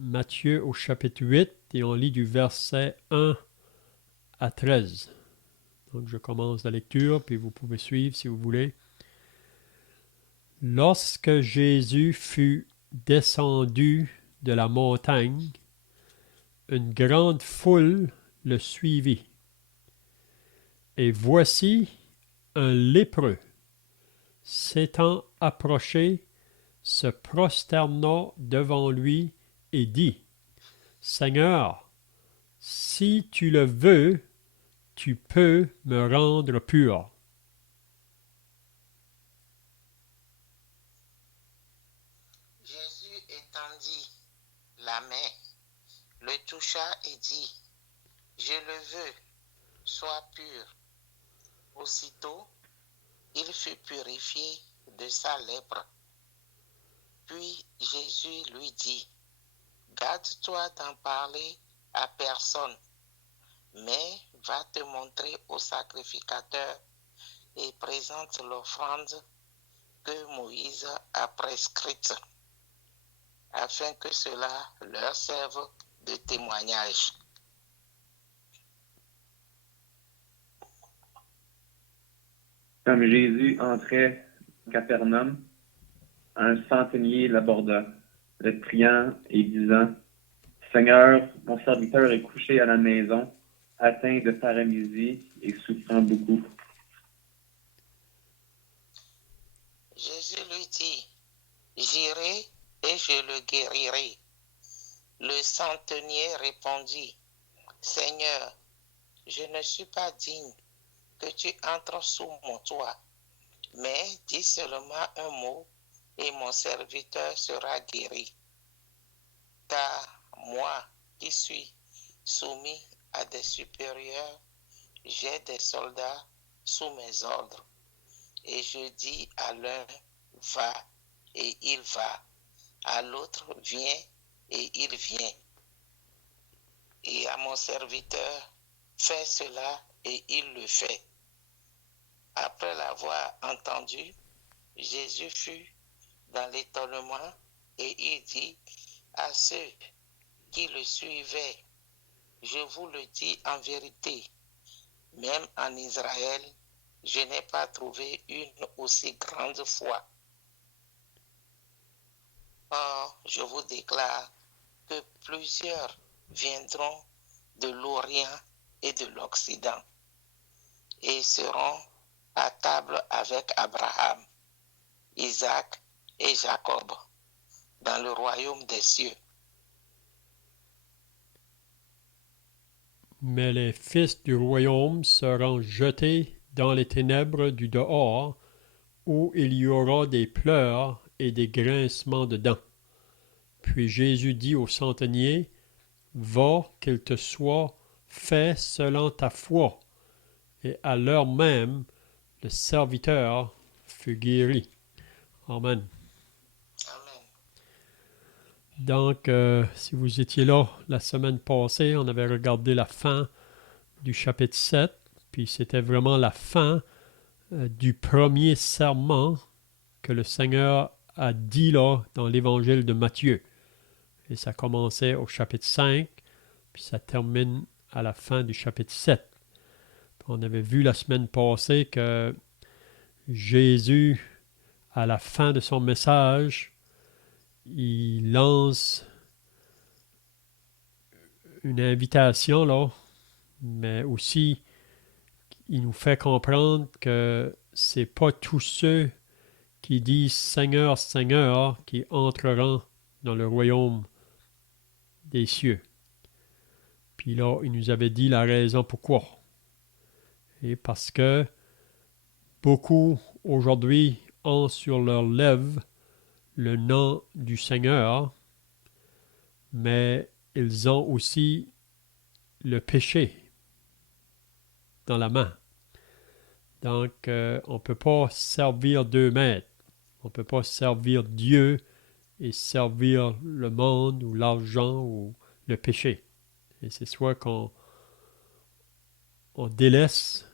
Matthieu au chapitre 8 et on lit du verset 1 à 13. Donc je commence la lecture, puis vous pouvez suivre si vous voulez. Lorsque Jésus fut descendu de la montagne, une grande foule le suivit. Et voici un lépreux, s'étant approché, se prosterna devant lui et dit, Seigneur, si tu le veux, tu peux me rendre pur. Jésus étendit la main, le toucha et dit, Je le veux, sois pur. Aussitôt, il fut purifié de sa lèpre. Puis Jésus lui dit, Garde-toi d'en parler à personne, mais va te montrer au sacrificateur et présente l'offrande que Moïse a prescrite, afin que cela leur serve de témoignage. Comme Jésus entrait à Capernaum, un centenier l'aborda, le priant et disant, Seigneur, mon serviteur est couché à la maison, atteint de paralysie et souffrant beaucoup. Jésus lui dit, J'irai et je le guérirai. Le centenier répondit, Seigneur, je ne suis pas digne que tu entres sous mon toit, mais dis seulement un mot et mon serviteur sera guéri. Car moi qui suis soumis à des supérieurs, j'ai des soldats sous mes ordres. Et je dis à l'un, va, et il va. À l'autre, viens, et il vient. Et à mon serviteur, fais cela, et il le fait. Après l'avoir entendu, Jésus fut dans l'étonnement, et il dit à ceux qui le suivaient, je vous le dis en vérité, même en Israël, je n'ai pas trouvé une aussi grande foi. Or, je vous déclare que plusieurs viendront de l'Orient et de l'Occident et seront à table avec Abraham, Isaac et Jacob dans le royaume des cieux. Mais les fils du royaume seront jetés dans les ténèbres du dehors, où il y aura des pleurs et des grincements de dents. Puis Jésus dit au centenier, Va, qu'il te soit fait selon ta foi. Et à l'heure même, le serviteur fut guéri. Amen. Amen. Donc, si vous étiez là la semaine passée, on avait regardé la fin du chapitre 7, puis c'était vraiment la fin du premier serment que le Seigneur a dit là dans l'évangile de Matthieu. Et ça commençait au chapitre 5, puis ça termine à la fin du chapitre 7. On avait vu la semaine passée que Jésus, à la fin de son message, il lance une invitation là, mais aussi il nous fait comprendre que c'est pas tous ceux qui disent Seigneur, Seigneur qui entreront dans le royaume des cieux. Puis là, il nous avait dit la raison pourquoi. Et parce que beaucoup aujourd'hui ont sur leurs lèvres le nom du Seigneur, mais ils ont aussi le péché dans la main. Donc, on ne peut pas servir deux maîtres. On ne peut pas servir Dieu et servir le monde ou l'argent ou le péché. Et c'est soit qu'on délaisse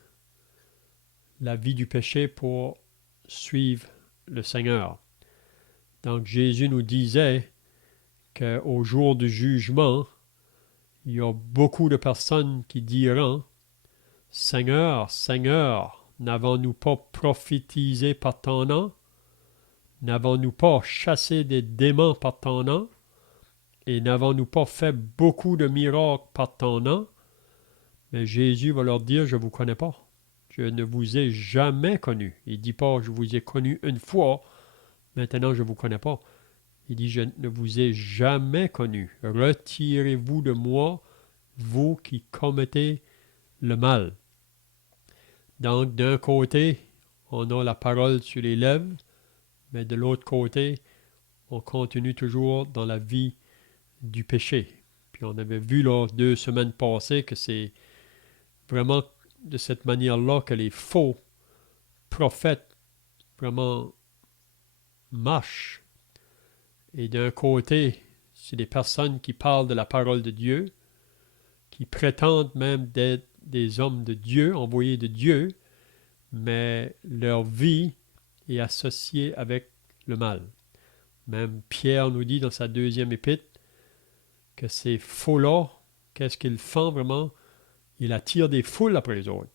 la vie du péché pour suivre le Seigneur. Donc Jésus nous disait qu'au jour du jugement, il y a beaucoup de personnes qui diront « Seigneur, Seigneur, n'avons-nous pas prophétisé par ton nom? N'avons-nous pas chassé des démons par ton nom? Et n'avons-nous pas fait beaucoup de miracles par ton nom? » Mais Jésus va leur dire « Je ne vous connais pas. Je ne vous ai jamais connu. » Il ne dit pas « Je vous ai connu une fois, maintenant je ne vous connais pas. » Il dit « Je ne vous ai jamais connu. Retirez-vous de moi, vous qui commettez le mal. » Donc, d'un côté, on a la parole sur les lèvres, mais de l'autre côté, on continue toujours dans la vie du péché. Puis on avait vu là 2 semaines passées que c'est vraiment de cette manière-là que les faux prophètes vraiment marchent. Et d'un côté, c'est des personnes qui parlent de la parole de Dieu, qui prétendent même d'être des hommes de Dieu, envoyés de Dieu, mais leur vie est associée avec le mal. Même Pierre nous dit dans sa 2e épître que ces faux-là, qu'est-ce qu'ils font vraiment? Ils attirent des foules après les autres.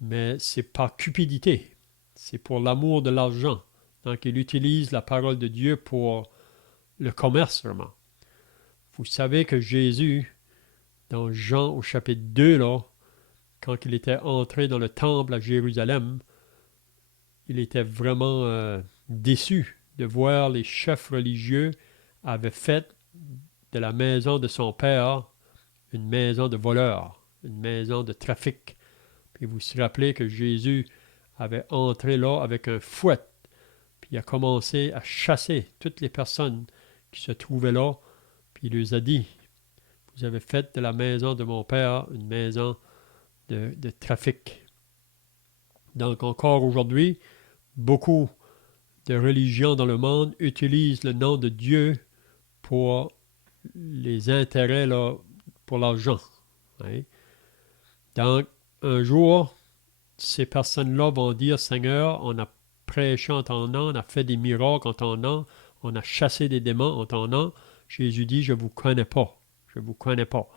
Mais c'est par cupidité. C'est pour l'amour de l'argent. Donc, il utilise la parole de Dieu pour le commerce, vraiment. Vous savez que Jésus, dans Jean au chapitre 2, là, quand il était entré dans le temple à Jérusalem, il était vraiment déçu de voir les chefs religieux avaient fait de la maison de son père une maison de voleurs, une maison de trafic. Puis vous vous rappelez que Jésus avait entré là avec un fouet, puis il a commencé à chasser toutes les personnes qui se trouvaient là, puis il leur a dit, « Vous avez fait de la maison de mon père une maison de trafic. » Donc encore aujourd'hui, beaucoup de religions dans le monde utilisent le nom de Dieu pour les intérêts, là, pour l'argent. Hein? Donc, un jour, ces personnes-là vont dire, « Seigneur, on a prêché en ton nom, on a fait des miracles en ton nom, on a chassé des démons en ton nom. » Jésus dit, « Je ne vous connais pas. Je ne vous connais pas. »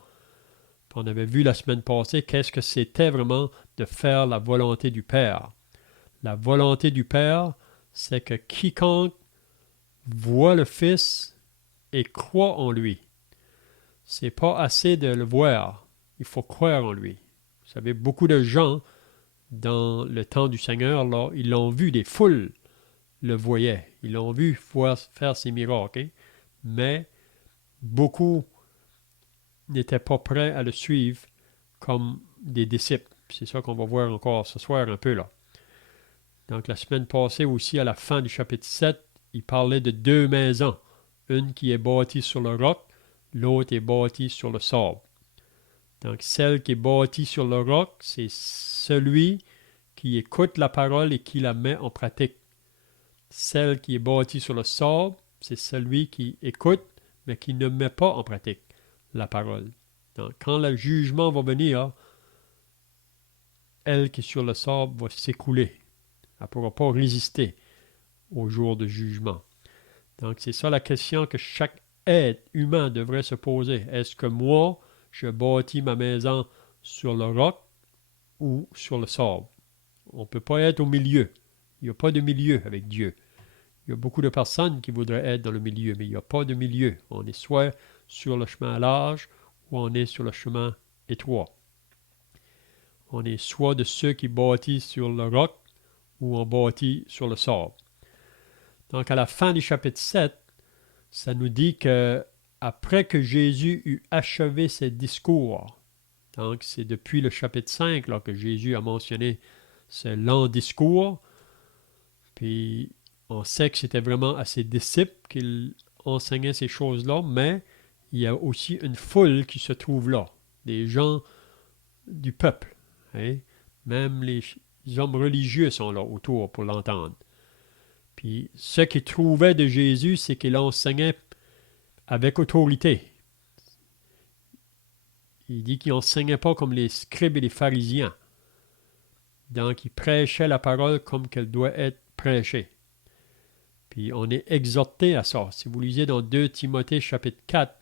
Puis on avait vu la semaine passée qu'est-ce que c'était vraiment de faire la volonté du Père. La volonté du Père, c'est que quiconque voit le Fils et croit en lui. C'est pas assez de le voir, il faut croire en lui. Vous savez, beaucoup de gens, dans le temps du Seigneur, là, ils l'ont vu, des foules le voyaient. Ils l'ont vu faire ses miracles. Hein? Mais beaucoup n'étaient pas prêts à le suivre comme des disciples. C'est ça qu'on va voir encore ce soir un peu là. Donc la semaine passée aussi, à la fin du chapitre 7, il parlait de 2 maisons. Une qui est bâtie sur le roc, l'autre est bâtie sur le sable. Donc celle qui est bâtie sur le roc, c'est celui qui écoute la parole et qui la met en pratique. Celle qui est bâtie sur le sable, c'est celui qui écoute, mais qui ne met pas en pratique la parole. Donc quand le jugement va venir, elle qui est sur le sable va s'écouler. Elle ne pourra pas résister au jour de jugement. Donc, c'est ça la question que chaque être humain devrait se poser. Est-ce que moi, je bâtis ma maison sur le roc ou sur le sable? On ne peut pas être au milieu. Il n'y a pas de milieu avec Dieu. Il y a beaucoup de personnes qui voudraient être dans le milieu, mais il n'y a pas de milieu. On est soit sur le chemin large ou on est sur le chemin étroit. On est soit de ceux qui bâtissent sur le roc ou on bâtit sur le sable. Donc, à la fin du chapitre 7, ça nous dit que après que Jésus eut achevé ses discours, donc c'est depuis le chapitre 5 là, que Jésus a mentionné ce long discours, puis on sait que c'était vraiment à ses disciples qu'il enseignait ces choses-là, mais il y a aussi une foule qui se trouve là, des gens du peuple. Hein? Même les hommes religieux sont là autour pour l'entendre. Puis ce qu'ils trouvaient de Jésus, c'est qu'il enseignait avec autorité. Il dit qu'il n'enseignait pas comme les scribes et les pharisiens. Donc, il prêchait la parole comme qu'elle doit être prêchée. Puis on est exhorté à ça. Si vous lisez dans 2 Timothée chapitre 4,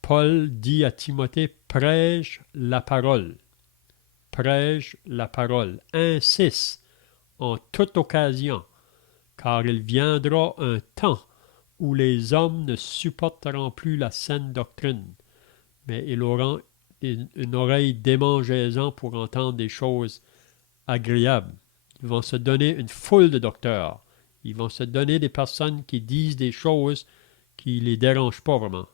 Paul dit à Timothée, prêche la parole. Prêche la parole. Insiste en toute occasion, car il viendra un temps où les hommes ne supporteront plus la saine doctrine, mais ils auront une oreille démangeaisant pour entendre des choses agréables. Ils vont se donner une foule de docteurs. Ils vont se donner des personnes qui disent des choses qui ne les dérangent pas vraiment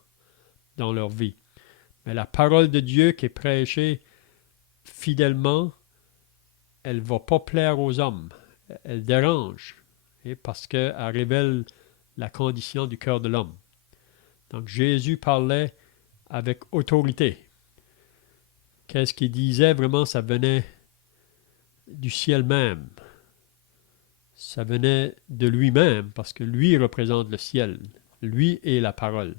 dans leur vie. Mais la parole de Dieu qui est prêchée fidèlement, elle ne va pas plaire aux hommes. Elle dérange, parce qu'elle révèle la condition du cœur de l'homme. Donc Jésus parlait avec autorité. Qu'est-ce qu'il disait vraiment? Ça venait du ciel même. Ça venait de lui-même, parce que lui représente le ciel. Lui est la parole.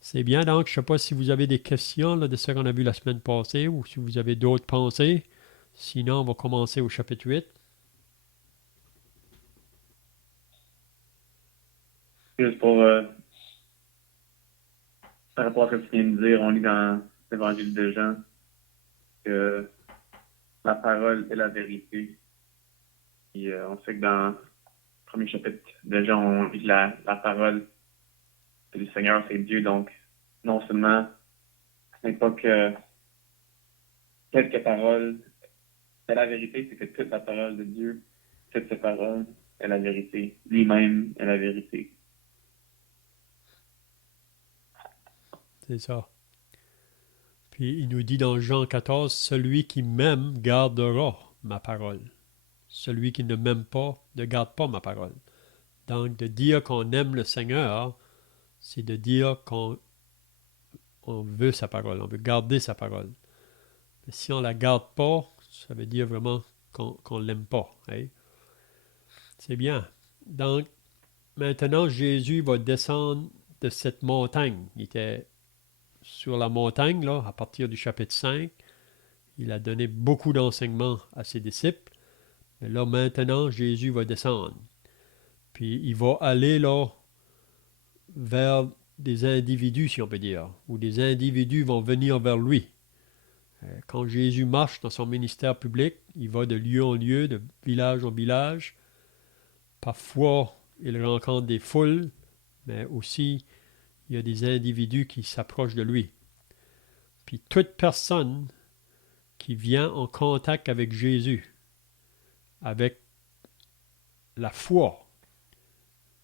C'est bien, donc, je ne sais pas si vous avez des questions là, de ce qu'on a vu la semaine passée, ou si vous avez d'autres pensées. Sinon, on va commencer au chapitre 8. Juste pour, par rapport à ce que tu viens de dire, on lit dans l'Évangile de Jean que la parole est la vérité. Puis on sait que dans le premier chapitre de Jean, on lit que la parole du Seigneur, c'est Dieu. Donc, non seulement ce n'est pas que quelques paroles est la vérité, c'est que toute la parole de Dieu, toutes ses paroles est la vérité. Lui-même est la vérité. C'est ça. Puis il nous dit dans Jean 14, celui qui m'aime gardera ma parole. Celui qui ne m'aime pas ne garde pas ma parole. Donc de dire qu'on aime le Seigneur, c'est de dire qu'on veut sa parole, on veut garder sa parole. Mais si on ne la garde pas, ça veut dire vraiment qu'on ne l'aime pas. Hein? C'est bien. Donc, maintenant, Jésus va descendre de cette montagne. Il était sur la montagne, là, à partir du chapitre 5. Il a donné beaucoup d'enseignements à ses disciples. Mais là, maintenant, Jésus va descendre. Puis, il va aller, là, vers des individus, si on peut dire, où des individus vont venir vers lui. Quand Jésus marche dans son ministère public, il va de lieu en lieu, de village en village. Parfois, il rencontre des foules, mais aussi, il y a des individus qui s'approchent de lui. Puis toute personne qui vient en contact avec Jésus, avec la foi,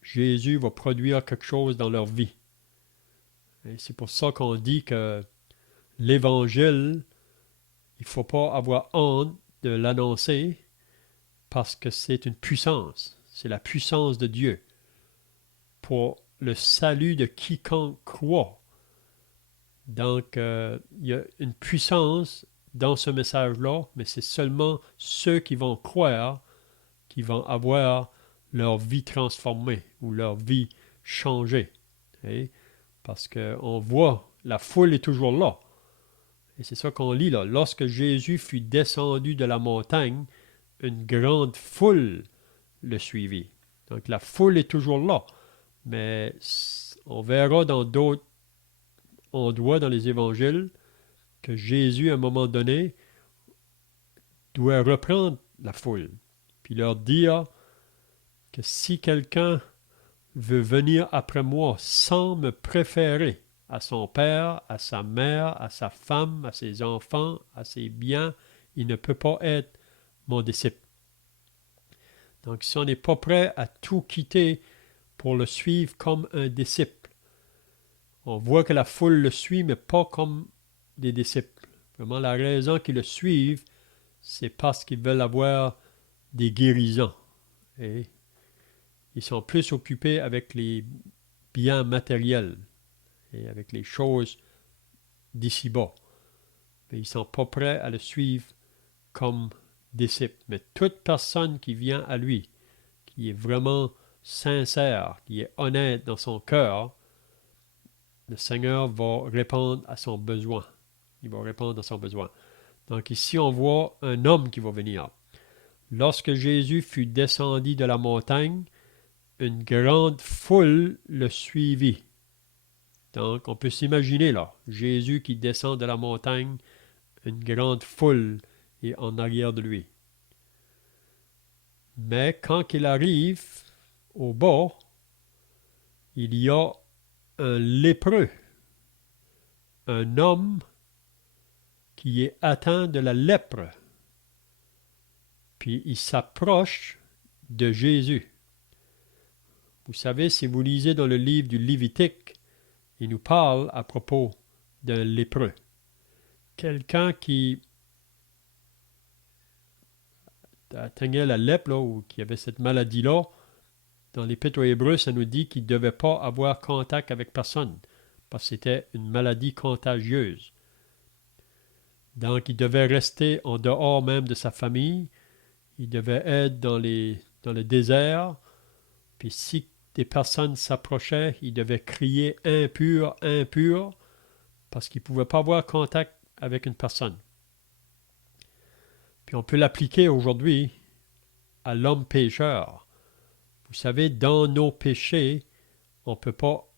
Jésus va produire quelque chose dans leur vie. Et c'est pour ça qu'on dit que l'Évangile, il ne faut pas avoir honte de l'annoncer parce que c'est une puissance. C'est la puissance de Dieu pour le salut de quiconque croit. Donc, il y a une puissance dans ce message-là, mais c'est seulement ceux qui vont croire qui vont avoir leur vie transformée ou leur vie changée. Parce qu'on voit, la foule est toujours là. Et c'est ça qu'on lit là. Lorsque Jésus fut descendu de la montagne, une grande foule le suivit. Donc la foule est toujours là. Mais on verra dans d'autres endroits dans les évangiles que Jésus, à un moment donné, doit reprendre la foule. Puis leur dire que si quelqu'un veut venir après moi sans me préférer à son père, à sa mère, à sa femme, à ses enfants, à ses biens, il ne peut pas être mon disciple. Donc, si on n'est pas prêt à tout quitter pour le suivre comme un disciple, on voit que la foule le suit, mais pas comme des disciples. Vraiment, la raison qu'ils le suivent, c'est parce qu'ils veulent avoir des guérisons. Et ils sont plus occupés avec les biens matériels et avec les choses d'ici-bas. Mais ils ne sont pas prêts à le suivre comme disciple. Mais toute personne qui vient à lui, qui est vraiment sincère, qui est honnête dans son cœur, le Seigneur va répondre à son besoin. Il va répondre à son besoin. Donc ici, on voit un homme qui va venir. Lorsque Jésus fut descendu de la montagne, une grande foule le suivit. Donc, on peut s'imaginer là, Jésus qui descend de la montagne, une grande foule est en arrière de lui. Mais quand il arrive au bas, il y a un lépreux, un homme qui est atteint de la lèpre. Puis il s'approche de Jésus. Vous savez, si vous lisez dans le livre du Lévitique, il nous parle à propos d'un lépreux. Quelqu'un qui atteignait la lèpre, là, ou qui avait cette maladie-là, dans l'Épître aux Hébreux, ça nous dit qu'il ne devait pas avoir contact avec personne, parce que c'était une maladie contagieuse. Donc, il devait rester en dehors même de sa famille, il devait être dans le désert, puis si des personnes s'approchaient, il devait crier « impur, impur », parce qu'il ne pouvait pas avoir contact avec une personne. Puis on peut l'appliquer aujourd'hui à l'homme pécheur. Vous savez, dans nos péchés, on ne peut pas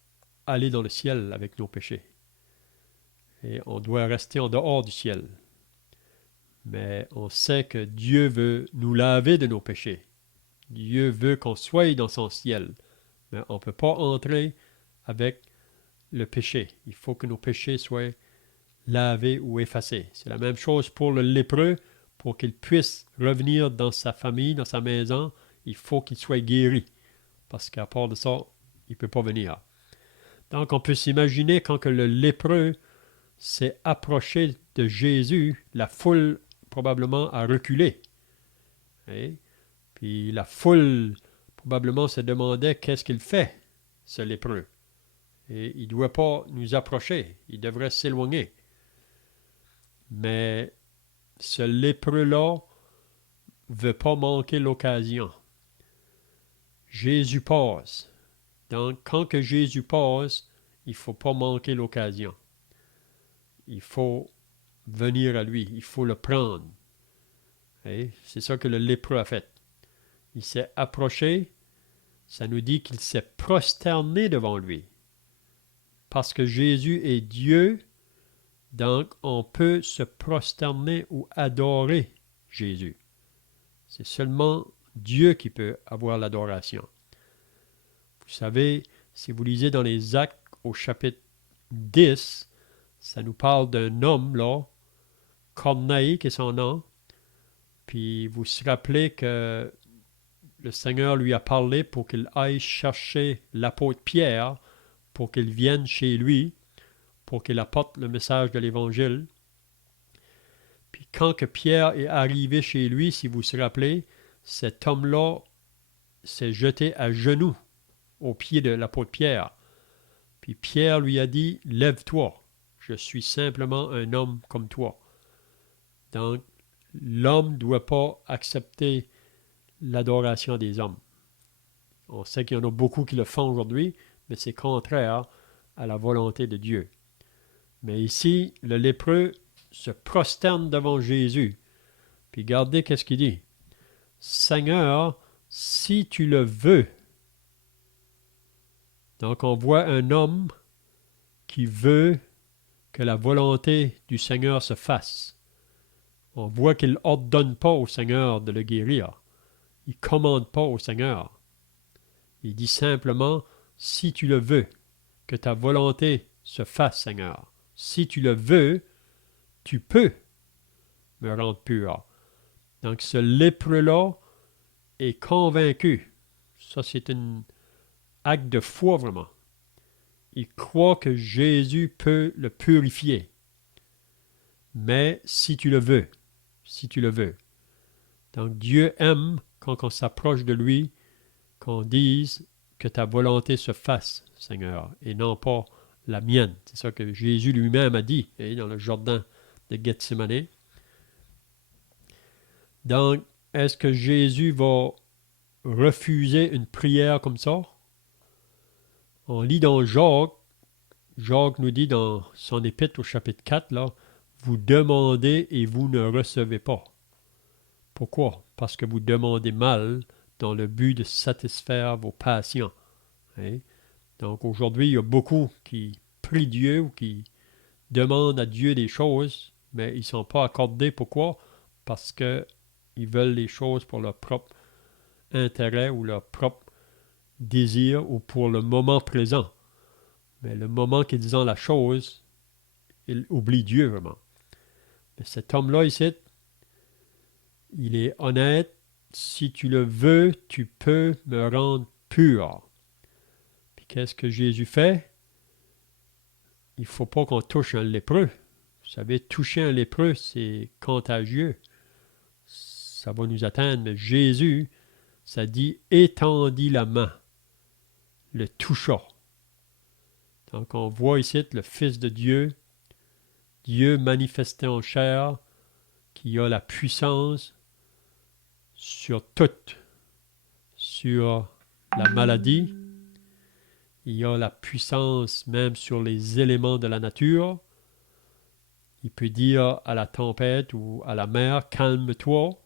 aller dans le ciel avec nos péchés. Et on doit rester en dehors du ciel. Mais on sait que Dieu veut nous laver de nos péchés. Dieu veut qu'on soit dans son ciel. Mais on ne peut pas entrer avec le péché. Il faut que nos péchés soient lavés ou effacés. C'est la même chose pour le lépreux. Pour qu'il puisse revenir dans sa famille, dans sa maison, il faut qu'il soit guéri. Parce qu'à part de ça, il ne peut pas venir. Donc, on peut s'imaginer quand que le lépreux s'est approché de Jésus, la foule probablement a reculé. Et puis la foule probablement se demandait qu'est-ce qu'il fait, ce lépreux. Et il ne doit pas nous approcher, il devrait s'éloigner. Mais ce lépreux-là ne veut pas manquer l'occasion. Jésus passe. Donc, quand que Jésus passe, il ne faut pas manquer l'occasion. Il faut venir à lui, il faut le prendre. Et c'est ça que le lépreux a fait. Il s'est approché, ça nous dit qu'il s'est prosterné devant lui. Parce que Jésus est Dieu, donc on peut se prosterner ou adorer Jésus. C'est seulement Dieu qui peut avoir l'adoration. Vous savez, si vous lisez dans les Actes au chapitre 10, ça nous parle d'un homme là, Corneille qui est son nom, puis vous vous rappelez que le Seigneur lui a parlé pour qu'il aille chercher l'apôtre Pierre, pour qu'il vienne chez lui, pour qu'il apporte le message de l'Évangile. Puis quand que Pierre est arrivé chez lui, si vous vous rappelez, cet homme-là s'est jeté à genoux aux pieds de l'apôtre Pierre. Puis Pierre lui a dit, « Lève-toi, je suis simplement un homme comme toi. » Donc, l'homme ne doit pas accepter l'adoration des hommes. On sait qu'il y en a beaucoup qui le font aujourd'hui, mais c'est contraire à la volonté de Dieu. Mais ici, le lépreux se prosterne devant Jésus. Puis regardez qu'est-ce qu'il dit. « Seigneur, si tu le veux. » Donc on voit un homme qui veut que la volonté du Seigneur se fasse. On voit qu'il n'ordonne pas au Seigneur de le guérir. Il ne commande pas au Seigneur. Il dit simplement, si tu le veux, que ta volonté se fasse, Seigneur. Si tu le veux, tu peux me rendre pur. Donc ce lépreux-là est convaincu. Ça, c'est un acte de foi vraiment. Il croit que Jésus peut le purifier. Mais si tu le veux, si tu le veux. Donc Dieu aime quand on s'approche de lui, qu'on dise que ta volonté se fasse, Seigneur, et non pas la mienne. C'est ça que Jésus lui-même a dit dans le jardin de Gethsémane. Donc, est-ce que Jésus va refuser une prière comme ça? On lit dans Jacques, Jacques nous dit dans son épître au chapitre 4, là, « Vous demandez et vous ne recevez pas. » Pourquoi? Parce que vous demandez mal dans le but de satisfaire vos passions. Hein? Donc aujourd'hui, il y a beaucoup qui prient Dieu ou qui demandent à Dieu des choses, mais ils ne sont pas accordés. Pourquoi? Parce qu'ils veulent les choses pour leur propre intérêt ou leur propre désir ou pour le moment présent. Mais le moment qu'ils ont la chose, ils oublient Dieu vraiment. Mais cet homme-là ici, il est honnête. Si tu le veux, tu peux me rendre pur. Puis qu'est-ce que Jésus fait? Il ne faut pas qu'on touche un lépreux. Vous savez, toucher un lépreux, c'est contagieux. Ça va nous atteindre. Mais Jésus, ça dit, étendit la main, le toucha. Donc on voit ici le Fils de Dieu, Dieu manifesté en chair, qui a la puissance sur tout, sur la maladie, il a la puissance même sur les éléments de la nature. Il peut dire à la tempête ou à la mer, calme-toi.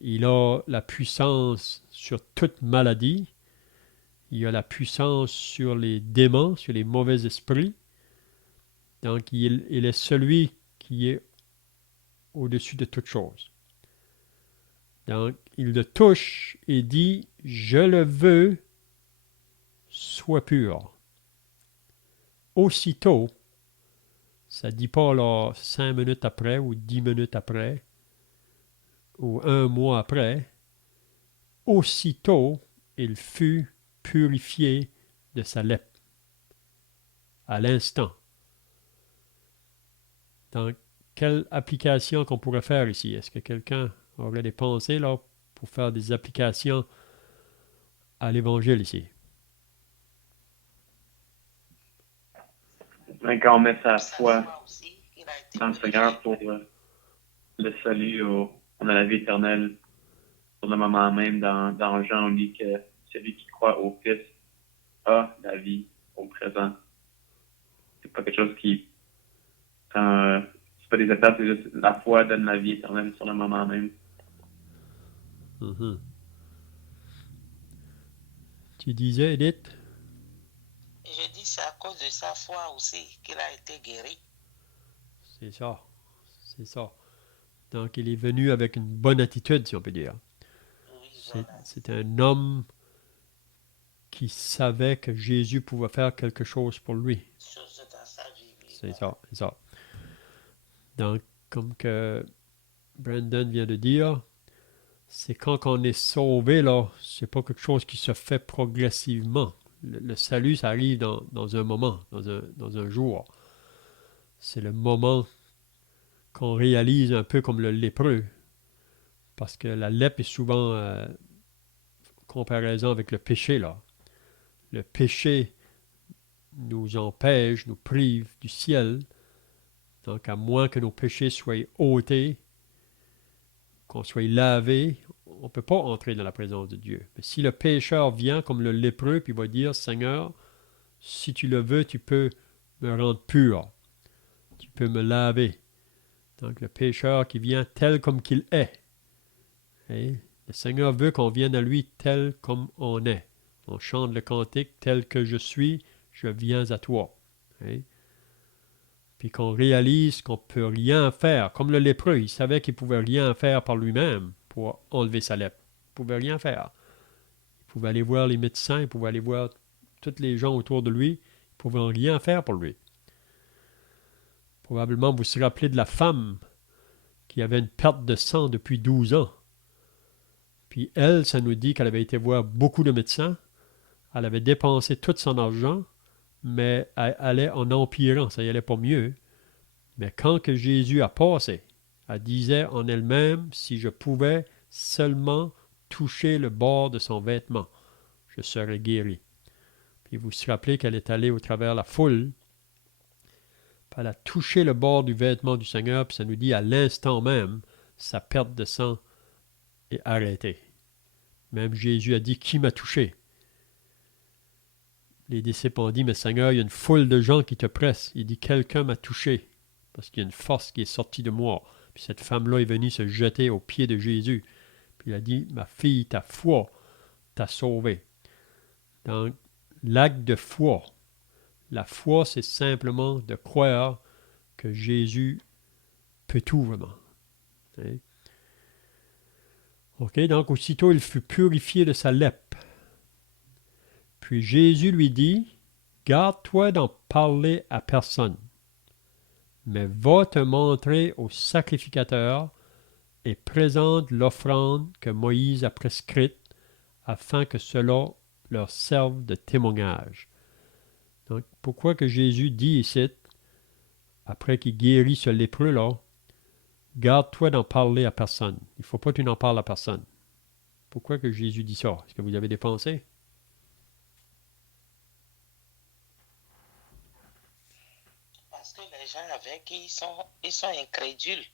Il a la puissance sur toute maladie. Il a la puissance sur les démons, sur les mauvais esprits. Donc, il est celui qui est au-dessus de toute chose. Donc, il le touche et dit, « Je le veux, sois pur. » Aussitôt, ça ne dit pas là, 5 minutes après ou 10 minutes après ou 1 mois après, aussitôt, il fut purifié de sa lèpre. À l'instant. Donc, quelle application qu'on pourrait faire ici? Est-ce que quelqu'un aurait des pensées là pour faire des applications à l'Évangile ici? Quand on met sa Sa foi foi aussi, qu'il a été dans le Seigneur pour le salut, on a la vie éternelle. Sur le moment même, dans Jean, on dit que celui qui croit au Fils a la vie au présent. C'est pas quelque chose qui prend... c'est pas des étapes, c'est juste la foi donne la vie éternelle sur le moment même. Mm-hmm. Tu disais, Edith? Je dis c'est à cause de sa foi aussi qu'il a été guéri. C'est ça. C'est ça. Donc, il est venu avec une bonne attitude, si on peut dire. Oui, voilà. C'est un homme qui savait que Jésus pouvait faire quelque chose pour lui. Chose dans sa vie. Oui, C'est voilà. ça, c'est ça. Donc, comme que Brandon vient de dire, c'est quand on est sauvé, là, c'est pas quelque chose qui se fait progressivement. Le salut, ça arrive dans un moment, dans un jour. C'est le moment qu'on réalise un peu comme le lépreux. Parce que la lèpre est souvent comparaison avec le péché, là. Le péché nous empêche, nous prive du ciel. Donc, à moins que nos péchés soient ôtés, qu'on soit lavé, on ne peut pas entrer dans la présence de Dieu. Mais si le pécheur vient comme le lépreux, puis va dire, Seigneur, si tu le veux, tu peux me rendre pur. Tu peux me laver. Donc, le pécheur qui vient tel comme qu'il est. Et le Seigneur veut qu'on vienne à lui tel comme on est. On chante le cantique, tel que je suis, je viens à toi. Et puis qu'on réalise qu'on ne peut rien faire. Comme le lépreux, il savait qu'il ne pouvait rien faire par lui-même pour enlever sa lèpre. Il ne pouvait rien faire. Il pouvait aller voir les médecins, il pouvait aller voir tous les gens autour de lui. Il ne pouvait rien faire pour lui. Probablement, vous vous rappelez de la femme qui avait une perte de sang depuis 12 ans. Puis elle, ça nous dit qu'elle avait été voir beaucoup de médecins. Elle avait dépensé tout son argent, mais elle allait en empirant, ça y allait pas mieux. Mais quand que Jésus a passé, elle disait en elle-même, si je pouvais seulement toucher le bord de son vêtement, je serais guérie. Puis vous vous rappelez qu'elle est allée au travers la foule, puis elle a touché le bord du vêtement du Seigneur, puis ça nous dit à l'instant même, sa perte de sang est arrêtée. Même Jésus a dit, qui m'a touché? Les disciples ont dit, mais Seigneur, il y a une foule de gens qui te pressent. Il dit, quelqu'un m'a touché, parce qu'il y a une force qui est sortie de moi. Puis cette femme-là est venue se jeter aux pieds de Jésus. Puis il a dit, ma fille, ta foi t'a sauvée. Donc, l'acte de foi. La foi, c'est simplement de croire que Jésus peut tout vraiment. Hein? OK, donc aussitôt il fut purifié de sa lèpre. Puis Jésus lui dit, garde-toi d'en parler à personne, mais va te montrer au sacrificateur et présente l'offrande que Moïse a prescrite afin que cela leur serve de témoignage. Donc, pourquoi que Jésus dit ici, après qu'il guérit ce lépreux-là, garde-toi d'en parler à personne. Il ne faut pas que tu n'en parles à personne. Pourquoi que Jésus dit ça? Est-ce que vous avez des pensées? Parce que les gens avec qui ils sont incrédules.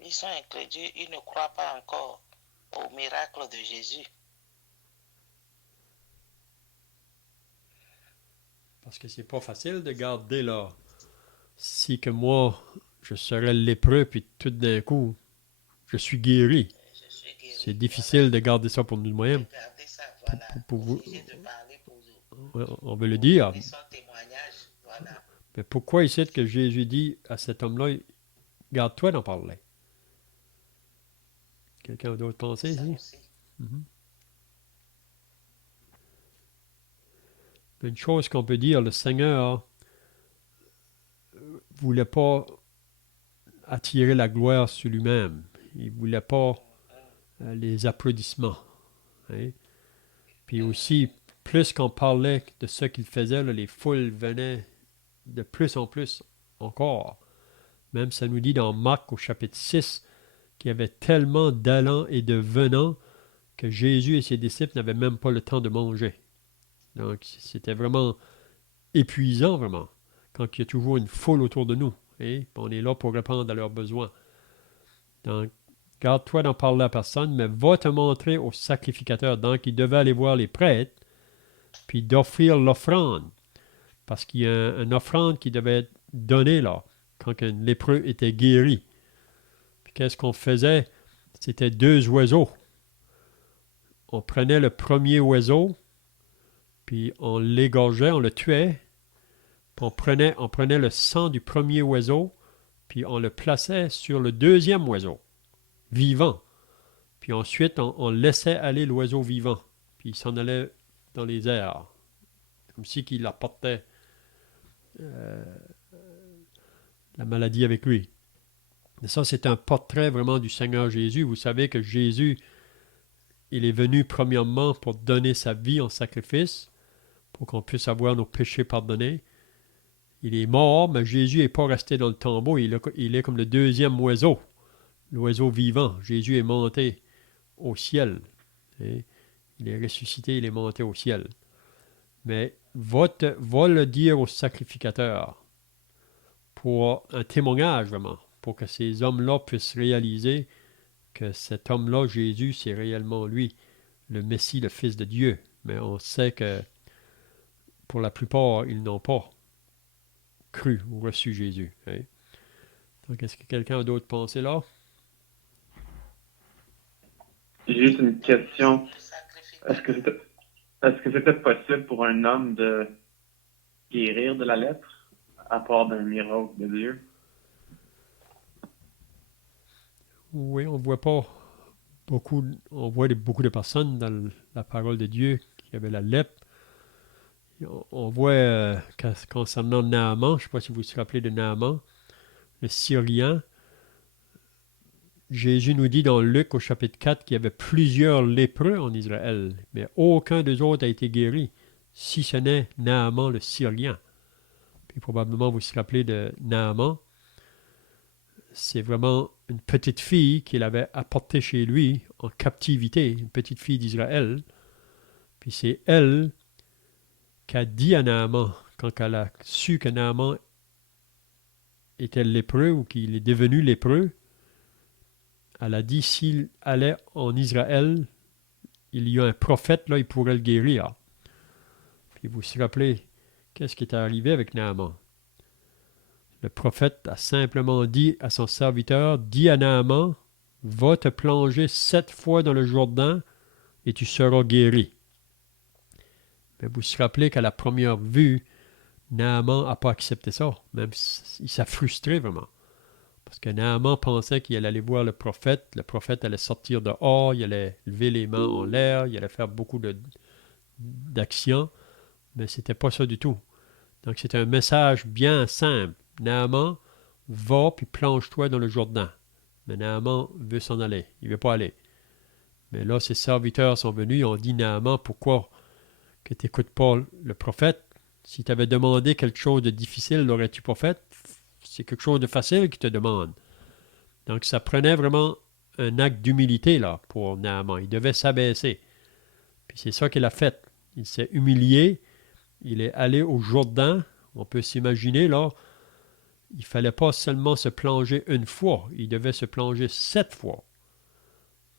Ils sont incrédules, ils ne croient pas encore au miracle de Jésus. Parce que c'est pas facile de garder là. Si que moi, je serais lépreux, puis tout d'un coup, je suis guéri. Je suis guéri. C'est difficile de garder ça pour nous-mêmes. Regardez ça, voilà. Pour vous, De parler pour vous. on veut le dire. Et son témoignage, voilà. Mais pourquoi ici que Jésus dit à cet homme-là, garde-toi d'en parler? Quelqu'un a d'autres pensées ici? Une chose qu'on peut dire, le Seigneur voulait pas attirer la gloire sur lui-même. Il voulait pas les applaudissements. Hein? Puis aussi, plus qu'on parlait de ce qu'il faisait, là, les foules venaient de plus en plus encore. Même ça nous dit dans Marc au chapitre 6 qu'il y avait tellement d'allants et de venants que Jésus et ses disciples n'avaient même pas le temps de manger. Donc, c'était vraiment épuisant, vraiment, quand il y a toujours une foule autour de nous. Et on est là pour répondre à leurs besoins. Donc, garde-toi d'en parler à personne, mais va te montrer au sacrificateur. Donc, il devait aller voir les prêtres, puis d'offrir l'offrande. Parce qu'il y a une offrande qui devait être donnée là, quand un lépreux était guéri. Puis qu'est-ce qu'on faisait? C'était 2 oiseaux. On prenait le premier oiseau, puis on l'égorgeait, on le tuait, puis on prenait le sang du premier oiseau, puis on le plaçait sur le deuxième oiseau, vivant. Puis ensuite, on laissait aller l'oiseau vivant, puis il s'en allait dans les airs, comme si qu'il apportait la maladie avec lui. Et ça, c'est un portrait vraiment du Seigneur Jésus. Vous savez que Jésus, il est venu premièrement pour donner sa vie en sacrifice, pour qu'on puisse avoir nos péchés pardonnés. Il est mort, mais Jésus n'est pas resté dans le tombeau. Il est comme le deuxième oiseau, l'oiseau vivant. Jésus est monté au ciel. Et il est ressuscité, il est monté au ciel. Mais va le dire au sacrificateur pour un témoignage vraiment, pour que ces hommes-là puissent réaliser que cet homme-là, Jésus, c'est réellement lui, le Messie, le Fils de Dieu. Mais on sait que pour la plupart, ils n'ont pas cru ou reçu Jésus. Hein? Donc, est-ce que quelqu'un a d'autres pensées là? J'ai juste une question. Est-ce que c'était possible pour un homme de guérir de la lèpre, à part d'un miracle de Dieu? Oui, on voit pas beaucoup de personnes dans la parole de Dieu qui avaient la lèpre. On voit concernant Naaman, je ne sais pas si vous vous rappelez de Naaman, le Syrien. Jésus nous dit dans Luc au chapitre 4 qu'il y avait plusieurs lépreux en Israël, mais aucun des autres a été guéri, si ce n'est Naaman le Syrien. Puis probablement vous vous rappelez de Naaman. C'est vraiment une petite fille qu'il avait apportée chez lui en captivité, une petite fille d'Israël. Puis c'est elle qui a dit à Naaman, quand elle a su que Naaman était lépreux ou qu'il est devenu lépreux, elle a dit s'il allait en Israël, il y a un prophète, là, il pourrait le guérir. Puis vous vous rappelez, qu'est-ce qui est arrivé avec Naaman? Le prophète a simplement dit à son serviteur, dis à Naaman, va te plonger 7 fois dans le Jourdain et tu seras guéri. Mais vous vous rappelez qu'à la première vue, Naaman n'a pas accepté ça. Même il s'est frustré vraiment. Parce que Naaman pensait qu'il allait aller voir le prophète allait sortir dehors, il allait lever les mains en l'air, il allait faire beaucoup d'actions, mais c'était pas ça du tout. Donc c'était un message bien simple. Naaman, va puis plonge-toi dans le Jourdain. Mais Naaman veut s'en aller, il ne veut pas aller. Mais là, ses serviteurs sont venus, ils ont dit, Naaman, pourquoi que tu n'écoutes pas le prophète? Si tu avais demandé quelque chose de difficile, l'aurais-tu pas fait? C'est quelque chose de facile qu'il te demande. Donc, ça prenait vraiment un acte d'humilité là pour Naaman. Il devait s'abaisser. Puis c'est ça qu'il a fait. Il s'est humilié. Il est allé au Jourdain. On peut s'imaginer là, il ne fallait pas seulement se plonger une fois. Il devait se plonger 7 fois.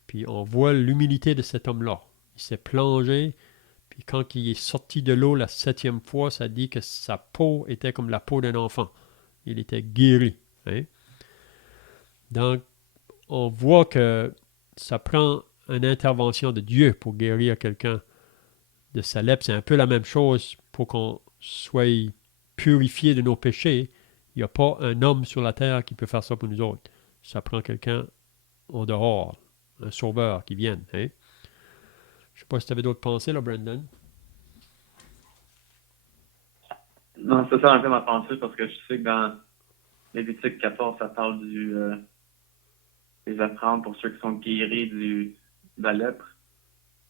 Puis on voit l'humilité de cet homme-là. Il s'est plongé. Puis quand il est sorti de l'eau la 7e fois, ça dit que sa peau était comme la peau d'un enfant. Il était guéri. Hein? Donc, on voit que ça prend une intervention de Dieu pour guérir quelqu'un de sa lèpre. C'est un peu la même chose pour qu'on soit purifié de nos péchés. Il n'y a pas un homme sur la terre qui peut faire ça pour nous autres. Ça prend quelqu'un en dehors, un sauveur qui vienne. Hein? Je ne sais pas si tu avais d'autres pensées, là, Brendan. Non, c'est ça un peu ma pensée, parce que je sais que dans Lévitique 14, ça parle des offrandes pour ceux qui sont guéris de la lèpre.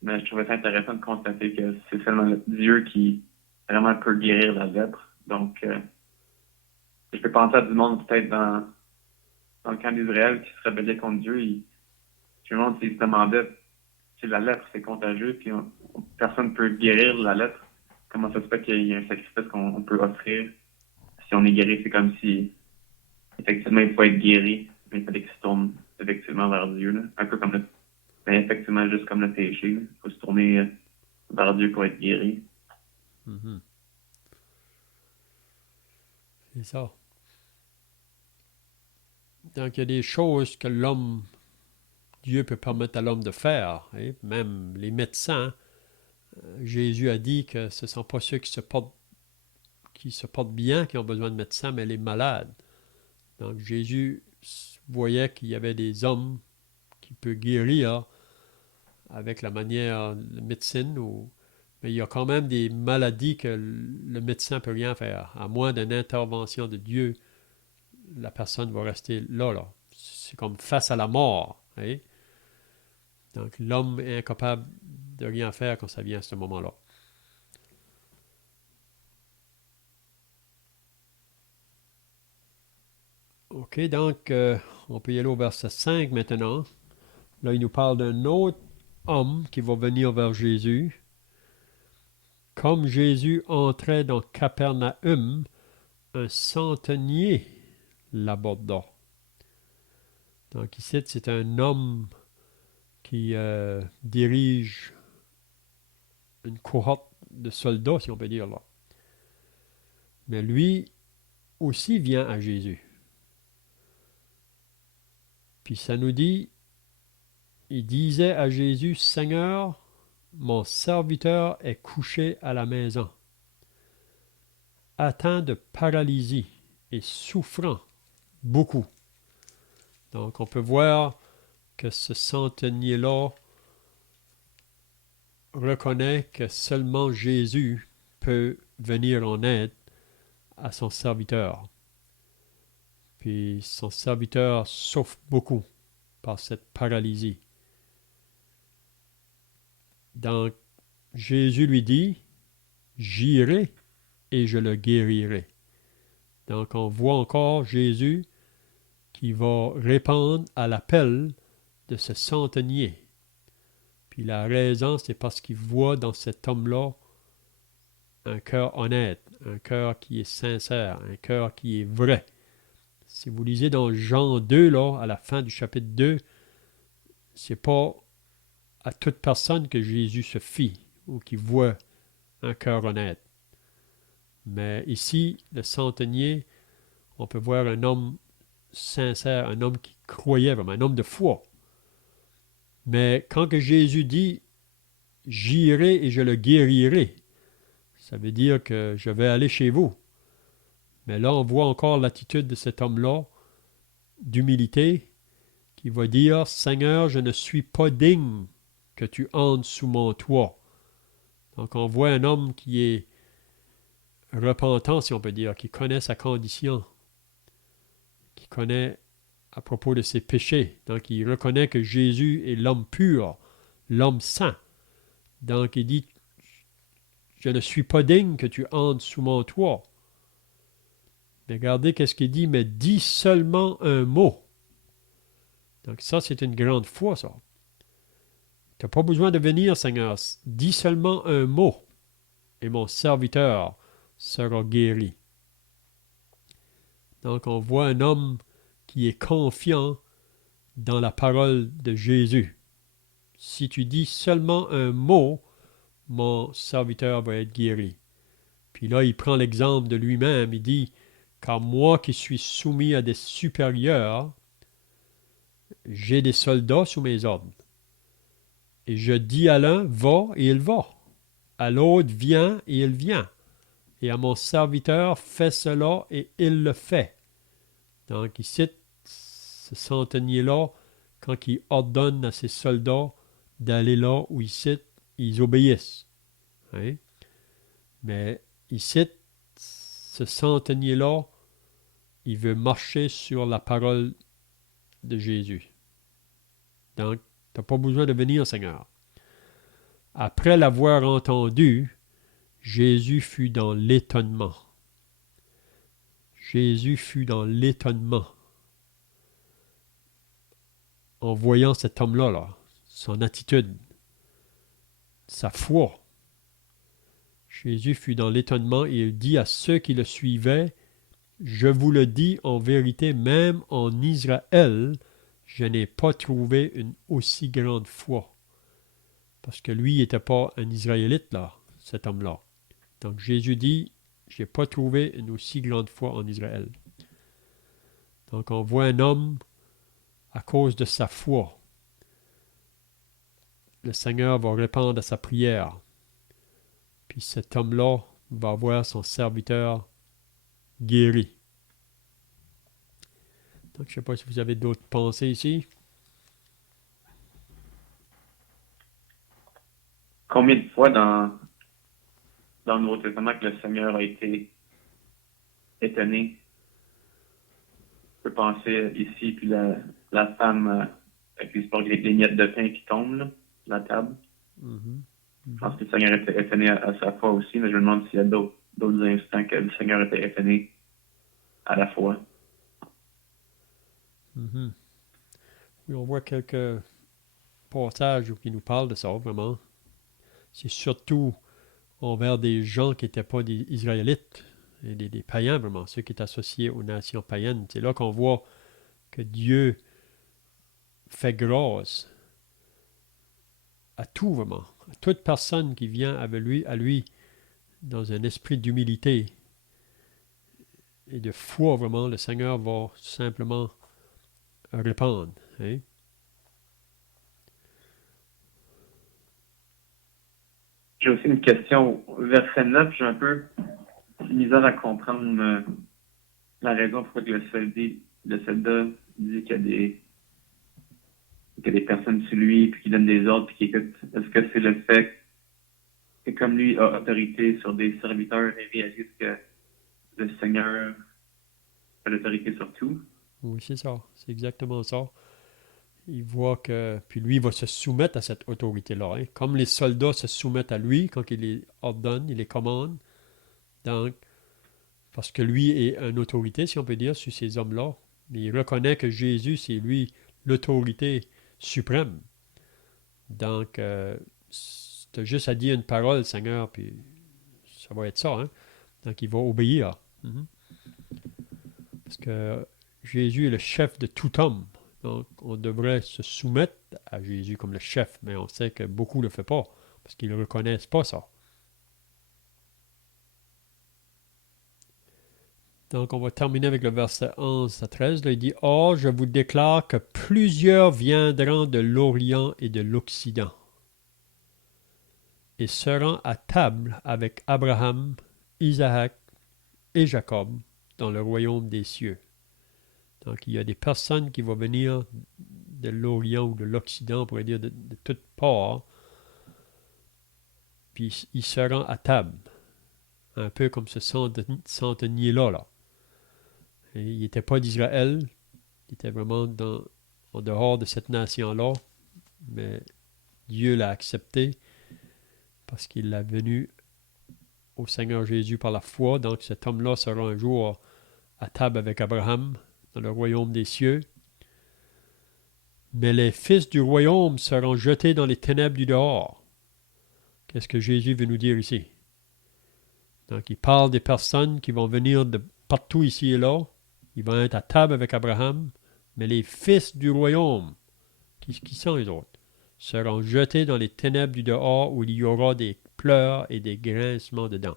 Mais je trouvais ça intéressant de constater que c'est seulement Dieu qui vraiment peut guérir la lèpre. Donc, je peux penser à du monde peut-être dans le camp d'Israël qui se rebellait contre Dieu. Je me demande s'ils se demandaient si la lèpre c'est contagieux, puis personne ne peut guérir la lèpre. Comment ça se fait qu'il y a un sacrifice qu'on peut offrir si on est guéri? C'est comme si, effectivement, il faut être guéri, mais il fallait qu'il se tourne effectivement vers Dieu. Là. Un peu comme effectivement, juste comme le péché. Il faut se tourner vers Dieu pour être guéri. Mm-hmm. C'est ça. Donc, il y a des choses que Dieu peut permettre à l'homme de faire. Hein? Même les médecins, Jésus a dit que ce ne sont pas ceux qui se portent bien qui ont besoin de médecins, mais les malades. Donc, Jésus voyait qu'il y avait des hommes qui peuvent guérir avec la manière de médecine, mais il y a quand même des maladies que le médecin ne peut rien faire. À moins d'une intervention de Dieu, la personne va rester là. C'est comme face à la mort. Hein? Donc, l'homme est incapable de rien faire quand ça vient à ce moment-là. OK, donc, on peut y aller au verset 5 maintenant. Là, il nous parle d'un autre homme qui va venir vers Jésus. Comme Jésus entrait dans Capernaum, un centenier l'aborda. Donc ici, c'est un homme qui dirige une cohorte de soldats, si on peut dire là. Mais lui aussi vient à Jésus. Puis ça nous dit, il disait à Jésus, Seigneur, mon serviteur est couché à la maison, atteint de paralysie et souffrant beaucoup. Donc on peut voir que ce centenier-là reconnaît que seulement Jésus peut venir en aide à son serviteur. Puis son serviteur souffre beaucoup par cette paralysie. Donc Jésus lui dit, j'irai et je le guérirai. Donc on voit encore Jésus qui va répondre à l'appel de ce centenier. Puis la raison, c'est parce qu'il voit dans cet homme-là un cœur honnête, un cœur qui est sincère, un cœur qui est vrai. Si vous lisez dans Jean 2, là, à la fin du chapitre 2, c'est pas à toute personne que Jésus se fie ou qui voit un cœur honnête. Mais ici, le centenier, on peut voir un homme sincère, un homme qui croyait vraiment, un homme de foi. Mais quand que Jésus dit « J'irai et je le guérirai », ça veut dire que je vais aller chez vous. Mais là, on voit encore l'attitude de cet homme-là, d'humilité, qui va dire « Seigneur, je ne suis pas digne que tu entres sous mon toit. » Donc, on voit un homme qui est repentant, si on peut dire, qui connaît sa condition, qui connaît à propos de ses péchés. Donc, il reconnaît que Jésus est l'homme pur, l'homme saint. Donc, il dit « Je ne suis pas digne que tu entres sous mon toit. » Mais regardez qu'est-ce qu'il dit, mais dis seulement un mot. Donc ça, c'est une grande foi, ça. Tu n'as pas besoin de venir, Seigneur. Dis seulement un mot, et mon serviteur sera guéri. Donc on voit un homme qui est confiant dans la parole de Jésus. Si tu dis seulement un mot, mon serviteur va être guéri. Puis là, il prend l'exemple de lui-même. Il dit, car moi qui suis soumis à des supérieurs, j'ai des soldats sous mes ordres. Et je dis à l'un, va, et il va. À l'autre, viens, et il vient. Et à mon serviteur, fais cela, et il le fait. Donc, il cite ce centenier-là, quand il ordonne à ses soldats d'aller là où il cite, ils obéissent. Hein? Mais il cite ce centenier-là, il veut marcher sur la parole de Jésus. Donc, tu n'as pas besoin de venir, Seigneur. Après l'avoir entendu, Jésus fut dans l'étonnement. Jésus fut dans l'étonnement en voyant cet homme-là, là, son attitude, sa foi. Jésus fut dans l'étonnement et il dit à ceux qui le suivaient, « Je vous le dis en vérité, même en Israël, je n'ai pas trouvé une aussi grande foi. » Parce que lui, il n'était pas un Israélite, là, cet homme-là. Donc Jésus dit, « Je n'ai pas trouvé une aussi grande foi en Israël. » Donc on voit un homme, à cause de sa foi, le Seigneur va répondre à sa prière. Puis cet homme-là va voir son serviteur guéri. Donc je ne sais pas si vous avez d'autres pensées ici. Combien de fois dans le Nouveau Testament que le Seigneur a été étonné? Je peux penser ici, puis la femme avec les miettes de pain qui tombent, là, sur la table. Je pense que le Seigneur était étonné à sa foi aussi, mais je me demande s'il y a d'autres instants que le Seigneur était étonné à la fois. Oui, on voit quelques passages qui nous parlent de ça, vraiment. C'est surtout envers des gens qui n'étaient pas des Israélites, et des païens, vraiment, ceux qui étaient associés aux nations païennes. C'est là qu'on voit que Dieu fait grâce à tout, vraiment, à toute personne qui vient avec lui, à lui, dans un esprit d'humilité et de foi, vraiment, le Seigneur va simplement répondre. Hein? J'ai aussi une question. Verset 9, j'ai un peu misère à comprendre la raison pour laquelle le soldat dit qu'il y a des personnes sur lui, puis qu'il donne des ordres, puis qu'il écoute. Est-ce que c'est le fait que comme lui a autorité sur des serviteurs, il réalise que le Seigneur a l'autorité sur tout? Oui, c'est ça. C'est exactement ça. Il voit que... Puis lui, il va se soumettre à cette autorité-là. Hein? Comme les soldats se soumettent à lui quand il les ordonne, il les commande. Donc, parce que lui est une autorité, si on peut dire, sur ces hommes-là. Mais il reconnaît que Jésus, c'est lui l'autorité suprême. Donc, tu as juste à dire une parole, Seigneur, puis ça va être ça. Hein? Donc, il va obéir. Parce que Jésus est le chef de tout homme. Donc, on devrait se soumettre à Jésus comme le chef, mais on sait que beaucoup ne le font pas, parce qu'ils ne reconnaissent pas ça. Donc, on va terminer avec le verset 11 à 13. Là, il dit, « Or, je vous déclare que plusieurs viendront de l'Orient et de l'Occident et seront à table avec Abraham, Isaac et Jacob dans le royaume des cieux. » Donc, il y a des personnes qui vont venir de l'Orient ou de l'Occident, on pourrait dire de toutes parts, puis ils seront à table, un peu comme ce centenier-là. Là. Et il n'était pas d'Israël, il était vraiment en dehors de cette nation-là, mais Dieu l'a accepté parce qu'il l'a venu au Seigneur Jésus par la foi. Donc cet homme-là sera un jour à table avec Abraham dans le royaume des cieux. Mais les fils du royaume seront jetés dans les ténèbres du dehors. Qu'est-ce que Jésus veut nous dire ici? Donc il parle des personnes qui vont venir de partout ici et là. Ils vont être à table avec Abraham. Mais les fils du royaume, qui sont les autres, seront jetés dans les ténèbres du dehors où il y aura des pleurs et des grincements de dents.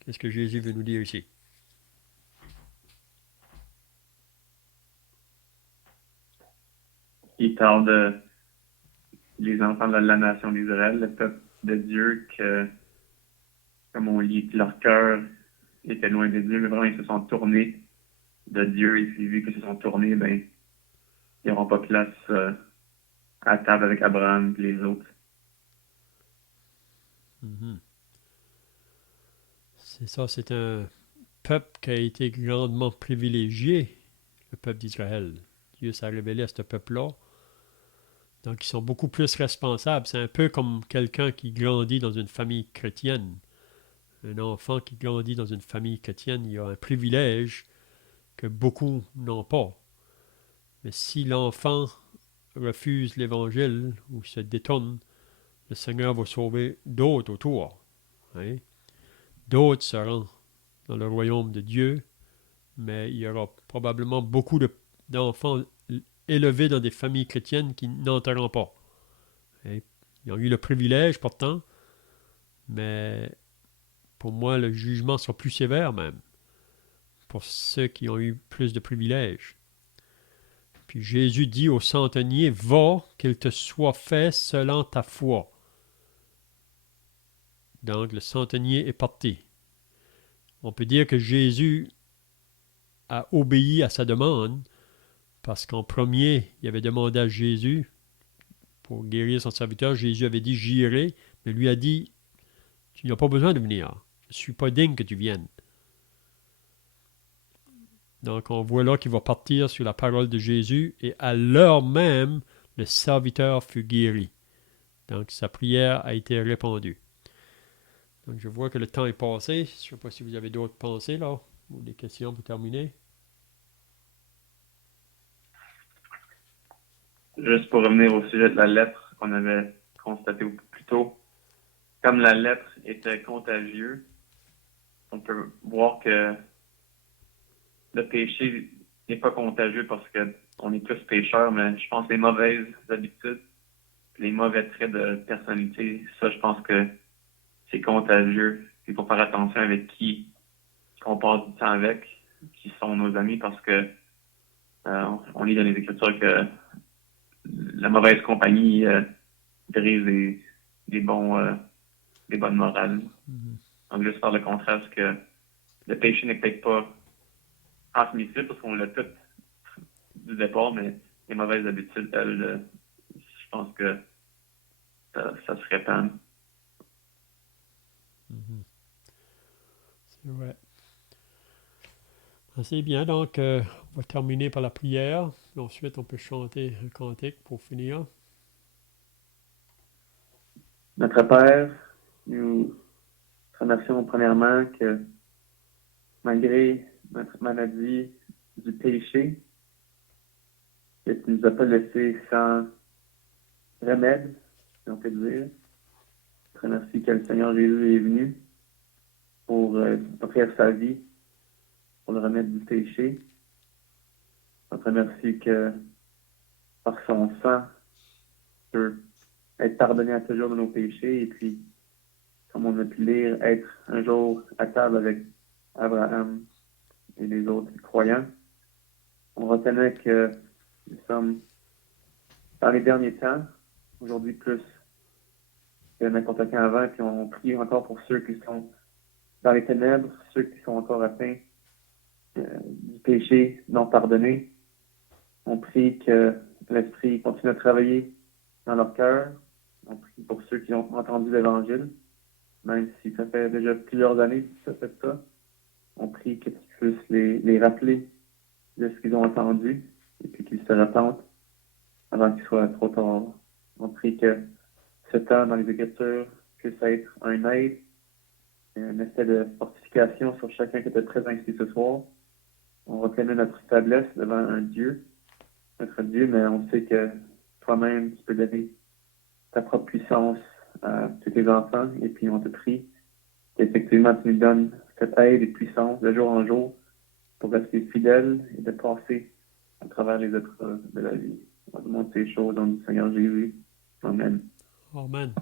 Qu'est-ce que Jésus veut nous dire ici? Il parle des enfants de la nation d'Israël, le peuple de Dieu, que, comme on lit, leur cœur était loin de Dieu, mais vraiment ils se sont tournés de Dieu, et puis vu qu'ils se sont tournés, ben, ils n'auront pas place à table avec Abraham et les autres. Mm-hmm. C'est ça, c'est un peuple qui a été grandement privilégié, le peuple d'Israël. Dieu s'est révélé à ce peuple-là. Donc, ils sont beaucoup plus responsables. C'est un peu comme quelqu'un qui grandit dans une famille chrétienne. Un enfant qui grandit dans une famille chrétienne, il a un privilège que beaucoup n'ont pas. Mais si l'enfant refuse l'Évangile ou se détourne, le Seigneur va sauver d'autres autour. Hein? D'autres seront dans le royaume de Dieu, mais il y aura probablement beaucoup d'enfants élevés dans des familles chrétiennes qui n'entreront pas. Et ils ont eu le privilège pourtant, mais pour moi, le jugement sera plus sévère même pour ceux qui ont eu plus de privilèges. Puis Jésus dit au centenier, « Va, qu'il te soit fait selon ta foi. » Donc le centenier est parti. On peut dire que Jésus a obéi à sa demande parce qu'en premier, il avait demandé à Jésus pour guérir son serviteur. Jésus avait dit, « J'irai », mais lui a dit, « Tu n'as pas besoin de venir. Je ne suis pas digne que tu viennes. » Donc on voit là qu'il va partir sur la parole de Jésus et à l'heure même, le serviteur fut guéri. Donc sa prière a été répondue. Donc je vois que le temps est passé. Je ne sais pas si vous avez d'autres pensées là ou des questions pour terminer. Juste pour revenir au sujet de la lettre qu'on avait constaté plus tôt, comme la lettre était contagieuse, on peut voir que le péché n'est pas contagieux parce qu'on est tous pécheurs, mais je pense que les mauvaises habitudes, les mauvais traits de personnalité, ça, je pense que c'est contagieux. Il faut faire attention avec qui on passe du temps avec, qui sont nos amis, parce que on lit dans les Écritures que la mauvaise compagnie brise des bonnes morales. Mm-hmm. Donc, juste faire le contraste que le péché n'est peut-être pas transmissible parce qu'on l'a tout du départ, mais les mauvaises habitudes, elles, je pense que ça se répand. Mm-hmm. C'est vrai. C'est bien, donc on va terminer par la prière. Ensuite, on peut chanter un cantique pour finir. Notre Père, nous remercions premièrement que malgré notre maladie du péché, que tu ne nous as pas laissé sans remède, si on peut dire. Je te remercie que le Seigneur Jésus est venu pour offrir sa vie pour le remède du péché. On te remercie que par son sang, peut être pardonné à toujours de nos péchés et puis, comme on a pu lire, être un jour à table avec Abraham et les autres croyants. On reconnaît que nous sommes dans les derniers temps, aujourd'hui plus que n'importe quand avant, puis on prie encore pour ceux qui sont dans les ténèbres, ceux qui sont encore atteints du péché non pardonné. On prie que l'Esprit continue à travailler dans leur cœur. On prie pour ceux qui ont entendu l'Évangile, même si ça fait déjà plusieurs années que ça fait ça. On prie que tu puisses les rappeler de ce qu'ils ont entendu et puis qu'ils se repentent avant qu'il soit trop tard. On prie que ce temps dans les Écritures puisse être un aide, un effet de fortification sur chacun qui était présent ici ce soir. On reconnaît notre faiblesse devant un Dieu, notre Dieu, mais on sait que toi-même, tu peux donner ta propre puissance à tous tes enfants. Et puis on te prie qu'effectivement tu nous donnes cette aide et puissance de jour en jour pour rester fidèle et de passer à travers les épreuves de la vie. On demande ces choses au nom du Seigneur Jésus. Amen. Amen.